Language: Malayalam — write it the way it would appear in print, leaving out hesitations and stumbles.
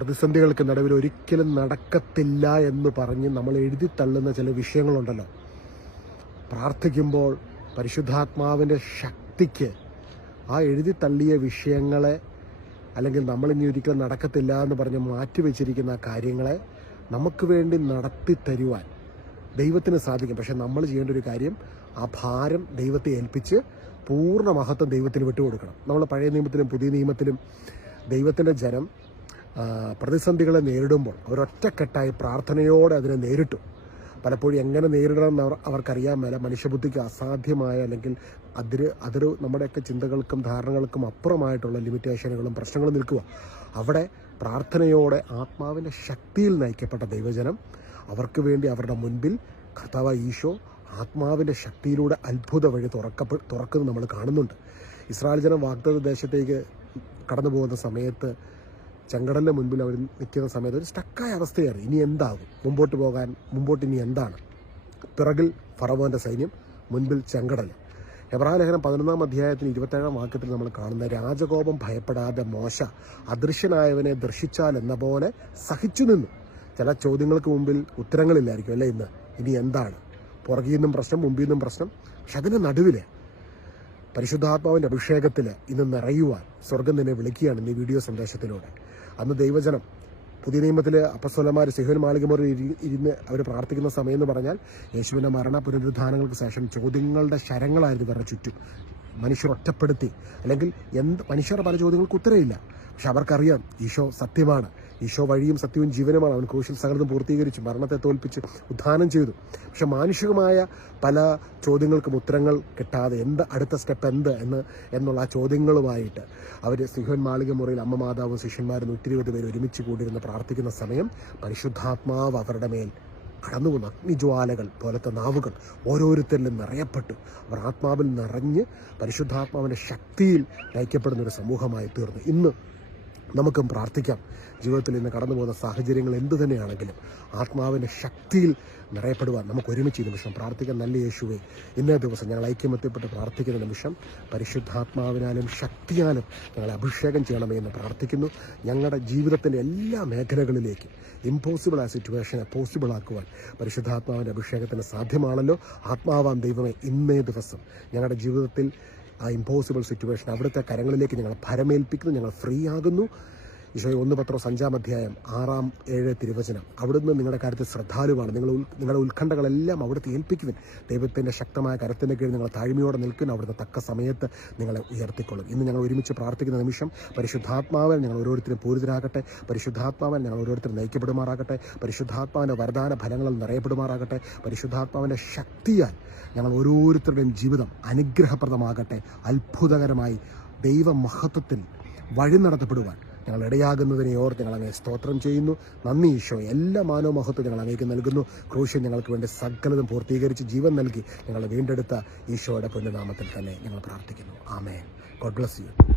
പ്രതിസന്ധികൾക്ക് നടുവിൽ ഒരിക്കലും നടക്കത്തില്ല എന്ന് പറഞ്ഞ് നമ്മൾ എഴുതി തള്ളുന്ന ചില വിഷയങ്ങളുണ്ടല്ലോ. പ്രാർത്ഥിക്കുമ്പോൾ പരിശുദ്ധാത്മാവിൻ്റെ ശക്തിക്ക് ആ എഴുതി തള്ളിയ വിഷയങ്ങളെ, അല്ലെങ്കിൽ നമ്മളിനി ഒരിക്കലും നടക്കത്തില്ല എന്ന് പറഞ്ഞ് മാറ്റിവെച്ചിരിക്കുന്ന കാര്യങ്ങളെ നമുക്ക് വേണ്ടി നടത്തി തരുവാൻ ദൈവത്തിന് സാധിക്കും. പക്ഷെ നമ്മൾ ചെയ്യേണ്ട ഒരു കാര്യം, ആ ഭാരം ദൈവത്തെ ഏൽപ്പിച്ച് പൂർണ്ണ മഹത്വം ദൈവത്തിന് വിട്ടുകൊടുക്കണം. നമ്മൾ പഴയ നിയമത്തിലും പുതിയ നിയമത്തിലും ദൈവത്തിൻ്റെ ജനം പ്രതിസന്ധികളെ നേരിടുമ്പോൾ അവരൊറ്റക്കെട്ടായി പ്രാർത്ഥനയോടെ അതിനെ നേരിട്ടു. പലപ്പോഴും എങ്ങനെ നേരിടണം എന്ന് അവർക്കറിയാൻ മേല. മനുഷ്യബുദ്ധിക്ക് അസാധ്യമായ, അല്ലെങ്കിൽ അതിര് നമ്മുടെയൊക്കെ ചിന്തകൾക്കും ധാരണകൾക്കും അപ്പുറമായിട്ടുള്ള ലിമിറ്റേഷനുകളും പ്രശ്നങ്ങളും നിൽക്കുക. അവിടെ പ്രാർത്ഥനയോടെ ആത്മാവിൻ്റെ ശക്തിയിൽ നയിക്കപ്പെട്ട ദൈവജനം, അവർക്ക് വേണ്ടി അവരുടെ മുൻപിൽ കർത്താവ് ഈശോ ആത്മാവിൻ്റെ ശക്തിയിലൂടെ അത്ഭുത വഴി തുറക്കുന്നത് നമ്മൾ കാണുന്നുണ്ട്. ഇസ്രായേൽ ജനം വാഗ്ദത്ത ദേശത്തേക്ക് കടന്നു പോകുന്ന സമയത്ത് ചെങ്കടലിൻ്റെ മുൻപിൽ അവർ നിൽക്കുന്ന സമയത്ത് ഒരു സ്റ്റക്കായ അവസ്ഥയായിരുന്നു. ഇനി എന്താകും, മുമ്പോട്ട് ഇനി എന്താണ്? പിറകിൽ ഫറവോൻ്റെ സൈന്യം, മുൻപിൽ ചെങ്കടൽ. എബ്രായ ലേഖനം 11-ാം അധ്യായത്തിന് 27-ാം വാക്യത്തിൽ നമ്മൾ കാണുന്ന രാജകോപം ഭയപ്പെടാതെ മോശ അദൃശ്യനായവനെ ദർശിച്ചാൽ എന്ന പോലെ സഹിച്ചു നിന്നു. ചില ചോദ്യങ്ങൾക്ക് മുമ്പിൽ ഉത്തരങ്ങളില്ലായിരിക്കും അല്ലേ ഇനി എന്താണ്? പുറകിൽ നിന്നും പ്രശ്നം, മുമ്പിൽ നിന്നും പ്രശ്നം. പക്ഷെ അതിന് നടുവിൽ പരിശുദ്ധാത്മാവിൻ്റെ അഭിഷേകത്തിൽ ഇന്ന് നിറയുവാൻ സ്വർഗം തന്നെ വിളിക്കുകയാണ് ഇന്ന് ഈ വീഡിയോ സന്ദേശത്തിലൂടെ. അന്ന് ദൈവജനം പുതിയ നിയമത്തിൽ അപ്പസ്തലന്മാർ സിഹോൻ മാളികമുറിയിൽ ഇരുന്ന് അവർ പ്രാർത്ഥിക്കുന്ന സമയം എന്ന് പറഞ്ഞാൽ യേശുവിൻ്റെ മരണ പുനരുദ്ധാനങ്ങൾക്ക് ശേഷം ചോദ്യങ്ങളുടെ ശരങ്ങളായിരുന്നു ഇവരുടെ ചുറ്റും. മനുഷ്യർ ഒറ്റപ്പെടുത്തി, അല്ലെങ്കിൽ മനുഷ്യരുടെ പല ചോദ്യങ്ങൾക്ക് ഉത്തരവില്ല. പക്ഷെ അവർക്കറിയാം ഈശോ സത്യമാണ്, ഈശോ വഴിയും സത്യവും ജീവനുമാണ്. അവൻ ക്രൂശിൽ സകലതും പൂർത്തീകരിച്ചു, മരണത്തെ തോൽപ്പിച്ച് ഉദ്ധാനം ചെയ്തു. പക്ഷെ മാനുഷികമായ പല ചോദ്യങ്ങൾക്കും ഉത്തരങ്ങൾ കിട്ടാതെ അടുത്ത സ്റ്റെപ്പ് എന്നുള്ള ആ ചോദ്യങ്ങളുമായിട്ട് അവർ സിഹോൻ മാളിക മുറിയിൽ അമ്മ മാതാവും ശിഷ്യന്മാരും 120 പേര് ഒരുമിച്ച് കൂടിയിരുന്ന് പ്രാർത്ഥിക്കുന്ന സമയം പരിശുദ്ധാത്മാവ് അവരുടെ മേൽ കടന്നു വന്ന അഗ്നിജ്വാലകൾ പോലത്തെ നാവുകൾ ഓരോരുത്തരിലും നിറയപ്പെട്ടു. അവർ ആത്മാവിൽ നിറഞ്ഞ് പരിശുദ്ധാത്മാവിൻ്റെ ശക്തിയിൽ നയിക്കപ്പെടുന്നൊരു സമൂഹമായി തീർന്നു. ഇന്ന് നമുക്കും പ്രാർത്ഥിക്കാം. ജീവിതത്തിൽ ഇന്ന് കടന്നു പോകുന്ന സാഹചര്യങ്ങൾ എന്തു തന്നെയാണെങ്കിലും ആത്മാവിൻ്റെ ശക്തിയിൽ നിറയപ്പെടുവാൻ നമുക്ക് ഒരുമിച്ച് ഈ നിമിഷം പ്രാർത്ഥിക്കാം. നല്ല യേശുവേ, ഇന്നേ ദിവസം ഞങ്ങൾ ഐക്യമെത്തിപ്പെട്ട് പ്രാർത്ഥിക്കുന്ന നിമിഷം പരിശുദ്ധാത്മാവിനാലും ശക്തിയാലും ഞങ്ങളെ അഭിഷേകം ചെയ്യണമേ എന്ന് പ്രാർത്ഥിക്കുന്നു. ഞങ്ങളുടെ ജീവിതത്തിൻ്റെ എല്ലാ മേഖലകളിലേക്കും ഇമ്പോസിബിളായ സിറ്റുവേഷനെ പോസിബിൾ ആക്കുവാൻ പരിശുദ്ധാത്മാവിൻ്റെ അഭിഷേകത്തിന് സാധ്യമാണല്ലോ. ആത്മാവാം ദൈവമേ, ഇന്നേ ദിവസം ഞങ്ങളുടെ ജീവിതത്തിൽ ആ ഇമ്പോസിബിൾ സിറ്റുവേഷൻ അവിടുത്തെ കരങ്ങളിലേക്ക് ഞങ്ങൾ ഭരമേൽപ്പിക്കുന്നു. ഞങ്ങൾ ഫ്രീ ആകുന്നു. ഈശോയെ 1 പത്രോസ് 5-ാം അധ്യായം 6-7 തിരുവചനം, അവിടുന്ന് നിങ്ങളുടെ കാര്യത്തിൽ ശ്രദ്ധാലുവാണ്. നിങ്ങളുടെ ഉത്കണ്ഠകളെല്ലാം അവിടുത്തെ ഏൽപ്പിക്കുവിൻ. ദൈവത്തിൻ്റെ ശക്തമായ കരത്തിൻ്റെ കീഴിൽ നിങ്ങൾ താഴ്മയോടെ നിൽക്കുന്നു. അവിടുന്ന് തക്ക സമയത്ത് നിങ്ങളെ ഉയർത്തിക്കൊള്ളും. ഇന്ന് ഞങ്ങൾ ഒരുമിച്ച് പ്രാർത്ഥിക്കുന്ന നിമിഷം പരിശുദ്ധാത്മാവൻ ഞങ്ങൾ ഓരോരുത്തരും പൂരിതരാകട്ടെ. പരിശുദ്ധാത്മാവൻ ഞങ്ങൾ ഓരോരുത്തരും നയിക്കപ്പെടുമാറാകട്ടെ. പരിശുദ്ധാത്മാവിൻ്റെ വരദാന ഫലങ്ങളിൽ നിറയപ്പെടുമാറാകട്ടെ. പരിശുദ്ധാത്മാവിൻ്റെ ശക്തിയാൽ ഞങ്ങൾ ഓരോരുത്തരുടെയും ജീവിതം അനുഗ്രഹപ്രദമാകട്ടെ. അത്ഭുതകരമായി ദൈവമഹത്വത്തിൽ വഴി നടത്തപ്പെടുവാൻ ഞങ്ങൾ ഇടയാകുന്നതിനെ ഓർത്ത് ഞങ്ങൾ അങ്ങേ സ്തോത്രം ചെയ്യുന്നു. നന്ദി ഈശോ. എല്ലാ മാനവ മഹത്വം ഞങ്ങൾ അങ്ങേക്ക് നൽകുന്നു. ക്രൂശൻ ഞങ്ങൾക്ക് വേണ്ടി സകലതും പൂർത്തീകരിച്ച് ജീവൻ നൽകി ഞങ്ങൾ വീണ്ടെടുത്ത ഈശോയുടെ പുണ്യനാമത്തിൽ തന്നെ ഞങ്ങൾ പ്രാർത്ഥിക്കുന്നു. ആമേൻ. God bless U.